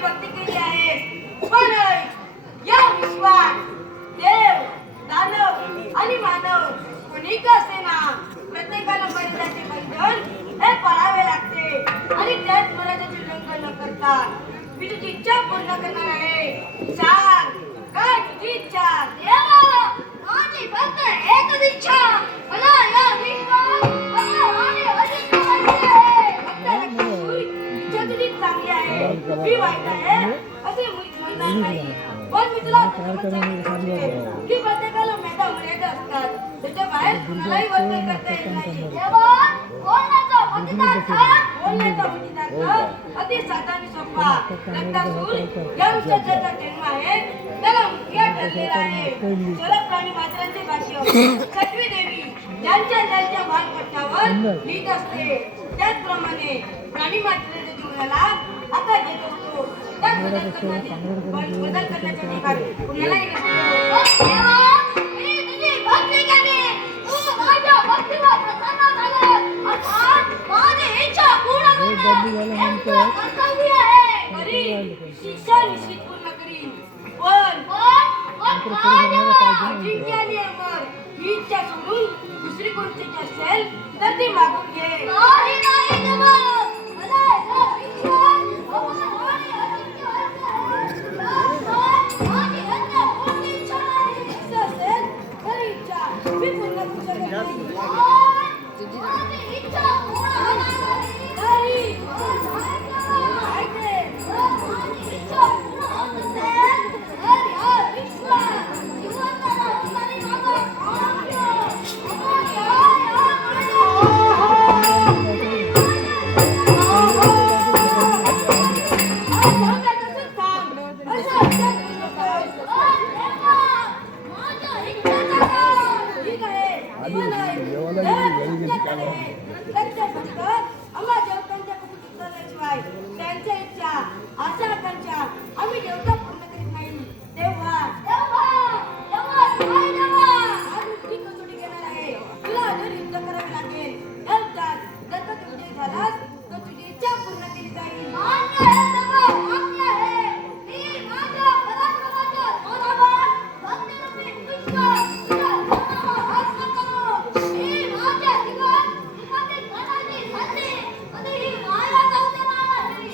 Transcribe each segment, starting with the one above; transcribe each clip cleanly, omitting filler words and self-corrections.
भक्ती केली आहे. पण या विश्वात देव, दानव आणि मानव कोणी का असेना प्रत्येकाला मर्यादेचे बंधन हे पाळावे लागते आणि त्याच मर्यादेचे उल्लंघन न करता मी तुझी इच्छा पूर्ण करणार आहे. सांग काय तुझी इच्छा? देवा, माझी फक्त एकच इच्छा, मला या विश्वात भगवान अधिक करायचे आहे. इच्छा तुझी चांगली आहे, मी वाईट आहे असे म्हणणार नाही. पण मी तुला की प्रत्येकाला मर्यादा असतात, त्याच्या बाहेर कुणालाही वर्तन करता येत नाही. बोलण्याचा पतितार्थ अति साधा आणि सोपा. रक्तासूर या विषयाचा जन्म आहे, त्याला मुखिया ठरलेला आहे. सर्व प्राणी मात्रांचे भाष्य सटवी देवी ज्यांच्या भागपट्टावर लिहित असते. त्याचप्रमाणे प्राणी मात्रांच्या जीवनाला आकार देत असतो. त्यात बदल करण्याचे अधिकार कुणालाही नसतो. मी तुझी भक्ती केली, तू माझ्या भक्तीवर प्रसन्न झाला, अर्थात माझी इच्छा पूर्ण करणं हे तुझं कर्तव्य आहे. करीन, शिक्षा निश्चित पूर्ण करीन. पण जिंकली आणि अमर ही इच्छा सोडून दुसरी कोणती असेल तर ती मागून घे. नाही नाही देवा, मला त्यांच्या इच्छा आशा आकांक्षा आम्ही देवता पूर्ण करीत नाही. तेव्हा कसोटी घेणार आहे. तुला अजून युद्ध करावे लागेल. जर का तू विजयी झालास तर तुझी इच्छा पूर्ण केली जाईल. मान्य आहे. मी माझ्या पराक्रमाच्या जोरावर भक्तिरूपी पुष्प तुझ्या धर्मावर अर्पण करतो. मी माझ्या जीवनातील प्राणाची संधी कधीही वाया जाऊ देणार नाही.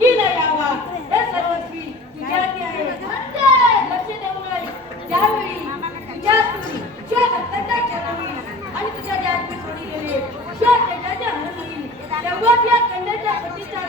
की न यावा हे सर्वस्वी तुझ्या हाती आहे. लक्ष देऊ नये त्यावेळी तुझ्या तुझ्या हक्काचा क्षण होईल आणि तुझ्या ज्या सोडी गेले त्या त्याच्या हरण होईल तेव्हा त्या खंडाच्या पतीचा